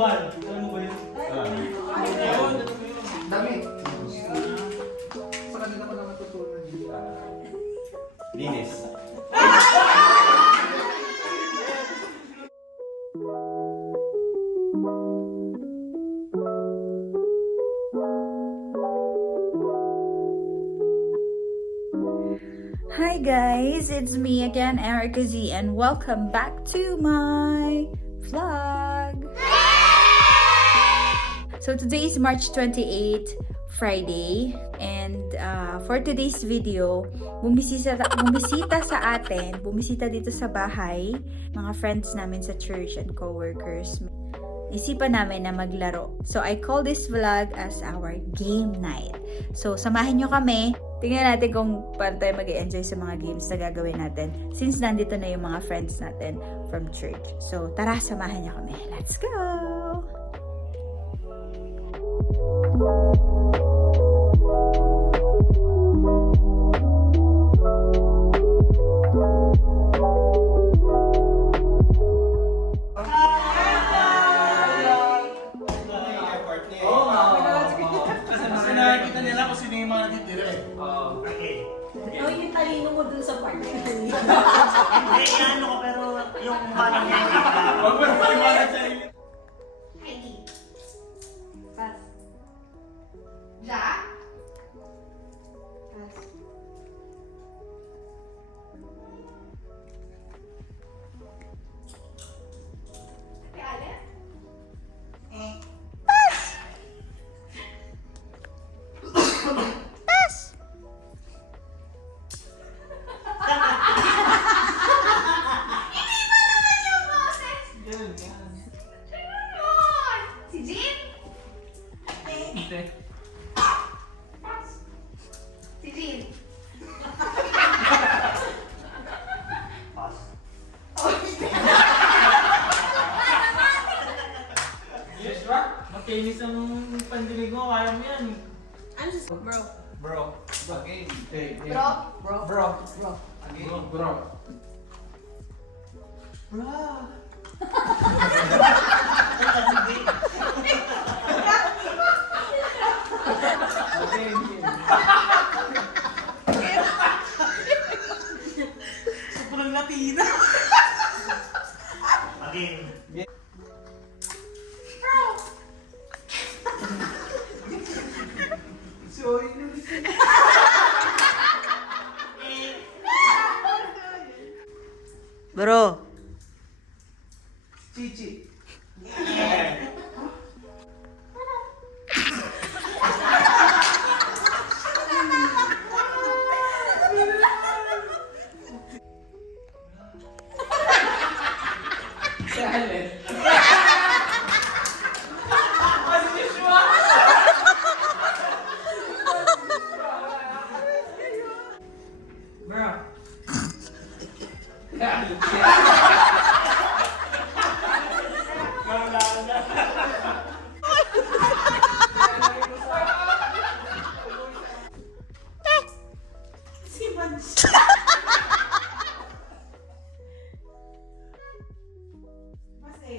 Kambal. Ano ba yun? Ayun. Dami. Sa kanila ko lang natutunan dito. Linis. Hi guys, it's me again, Erica Z, and welcome back to my vlog. So today is March 28, Friday, and for today's video, bumisita dito sa bahay, mga friends namin sa church and co-workers. Isipan namin na maglaro. So I call this vlog as our game night. So samahan nyo kami. Tingnan natin kung paano tayo mag-enjoy sa mga games na gagawin natin since nandito na yung mga friends natin from church. So tara, samahan nyo kami. Let's go! Kasi nakikita nila kung sino yung mga natitira eh. Okay. Oh, yung talino mo dun sa part na yun. Hindi, ano ko, pero yung balang niya. Huwag mo naman yung mga sarili. Heidi. Pass. Ja. Pass. Ate Ale? Si Jean? Si Jean? Pass. Yes, Rock. Makinis ang pandinig mo. Kaya mo yan. Ano si bro? Bro. Okay. Bro? Bro? Bro. Bro. Bro. Sobrang Latina. Again. Bro! Chichi. Bro. Si Manch. Mas A.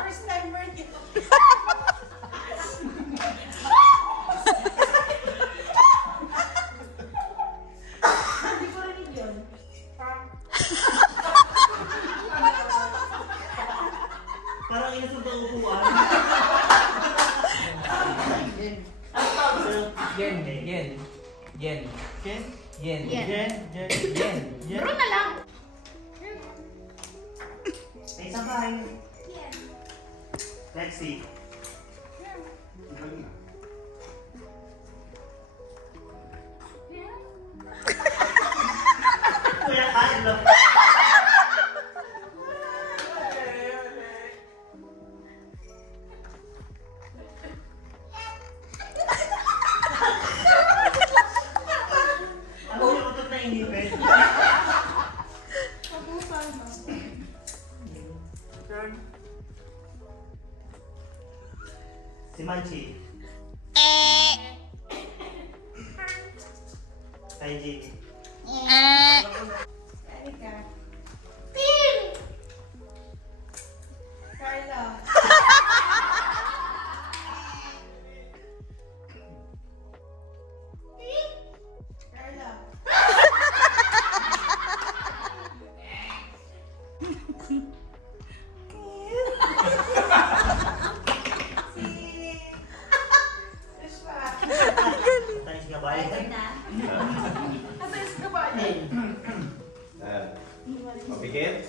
First timer niya. Hindi ko rin yun. Parang inasang pang upuan. Yen. Yen. Yen. Ken? Yen. Jen? Yen. Yen. Bro na lang. Ay, sabay. Lexi. Kuya, kain lang. Ano yung utot na inipin? Si Manchi. Hygiene. Erika. Carla. Carla. Si Joshua. Tanis nga ba yun? Nasayos ka ba? Mapikit?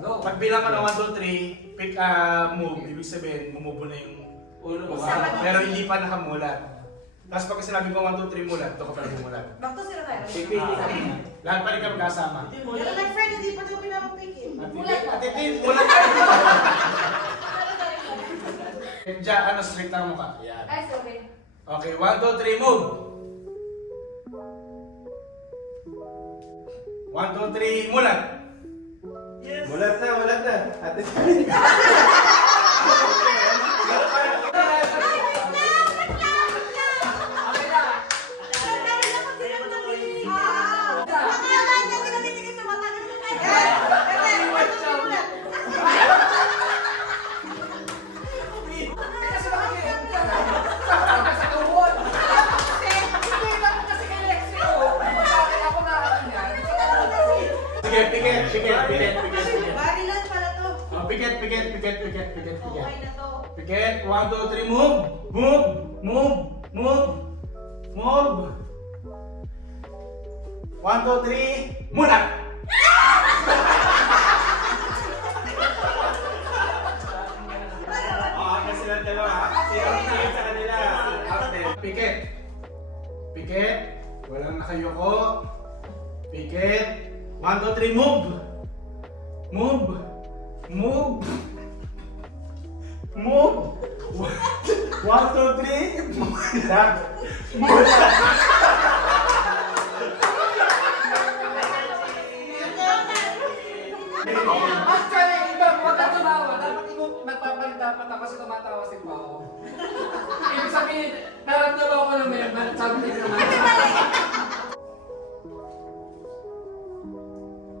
Go. Pag bilang ka ng 1, 2, 3, pick a move, ibig sabihin, bumubo na yung ulo mo. Isa. Pero hindi pa nakamulat. Tapos pag sinabi ko 1, 2, 3 mulat, ito ka pala bumulat. Back to zero tayo. Pipili ka muna. Lahat pa rin ka magkasama. Pero like friend, hindi pa daw pinapapikit. Atitin, mulat ka rin. Diyan, ano, straight ang mukha. Yan. Ay, sorry. Okay, 1, 2, 3, move! 1, 2, 3, mulat! Mulat na. Ate Kasi bakit ka sa tuhod? Hindi lang kasi kay Lexio. Bakit ako na ano yan? Sige, pikit. Barilan pala to. Oh, pikit. Okay na to. Pikit, 1, 2, 3, move! Move! 1, 2, 3, mulat! Okay, sila dalawa. Sino ang tingin sa kanila? After. Pikit. Walang nakayoko. Pikit. 1, 2, 3, move! Move! 1, 2, 3, mulat! Actually, iba, huwag ka tumawa. Dapat nagpapalit dapat ako kasi tumatawa si Pao. Ibig sabihin, naramdaman ko na may something naman.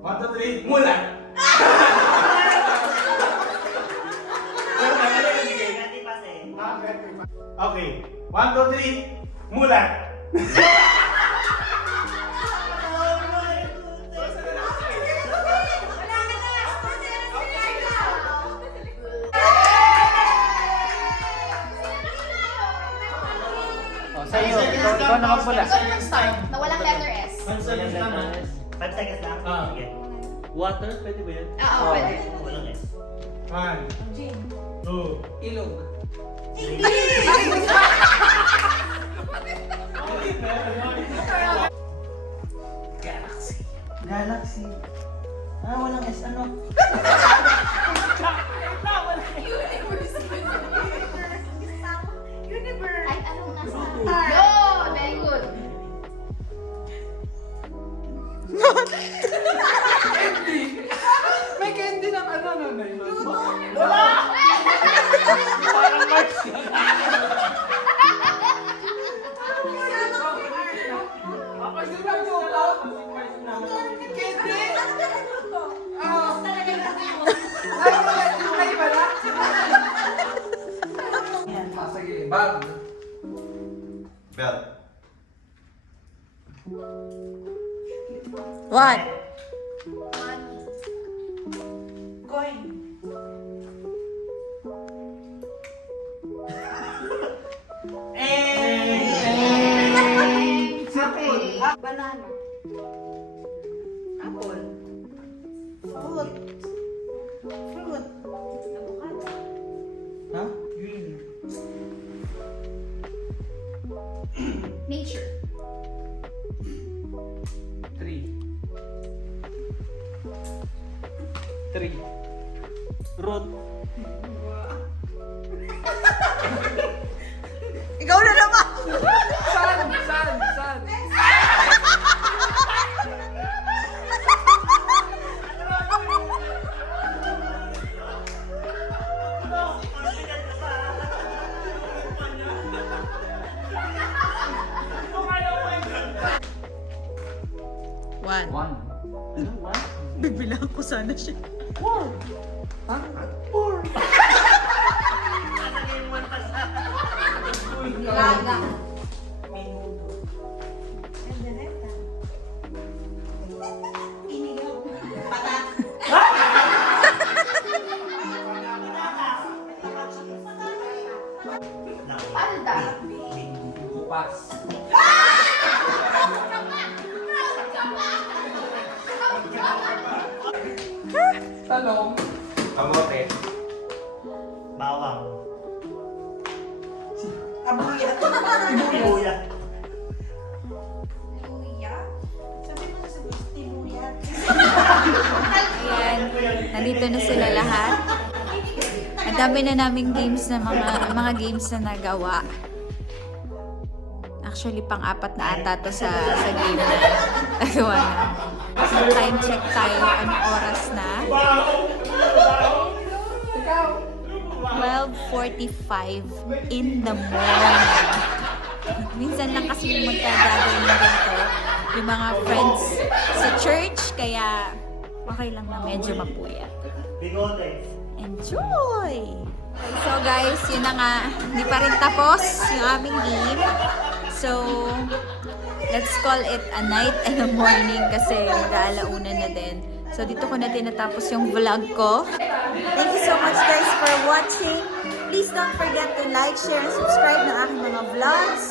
1, 2, 3, mulat! Ganti pa eh. Okay. 1, 2, 3, mulat! Sa'yo, ikaw na magpula. Ikaw naman start, na walang letter S. 5 seconds lang. Ah. Sige. Water, pwede ba yan? Oo, pwede. Walang S. 1, 2, Ilog. Galaxy. Walang S. Ano? Universe. Ay, anong nasa? Yo! Very good. Candy! May candy ng ano na yun? Parang March. Ako si Marjola. Candy? Ay, wala. Sige, bag. Belt. 1. Coin. Banana. Apple. Fruit. Avocado. Ha? Green. Nature. 3. Root. Ikaw na naman! San? Kailangan ko sana siya. Gaga. Palda. Bukas. Talong. Kamote. Bawang. Abuyat. Luya. Ayan, nandito na sila lahat. Ang dami na naming games na mga games na nagawa. Actually, pang-apat na ata to sa game na nagawa na. So, time check tayo. Anong oras na? 12:45 in the morning. Minsan lang kasi magkagagawin ng ganito yung mga friends sa church, kaya okay lang na medyo mapuyat. Bigote. Enjoy! So guys, yun na nga, hindi pa rin tapos yung aming game. So, let's call it a night and a morning kasi mag-aalauna na din. So, dito ko na tinatapos yung vlog ko. Thank you so much guys for watching. Please don't forget to like, share, and subscribe ng aking mga vlogs.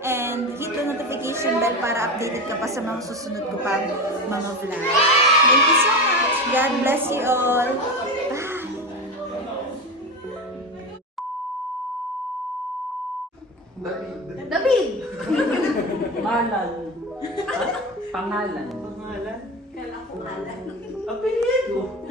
And hit the notification bell para updated ka pa sa mga susunod ko pa mga vlog. Thank you so much. God bless you all. Bye. David. Pangalan. Pangalan. Pangalan? Apelido.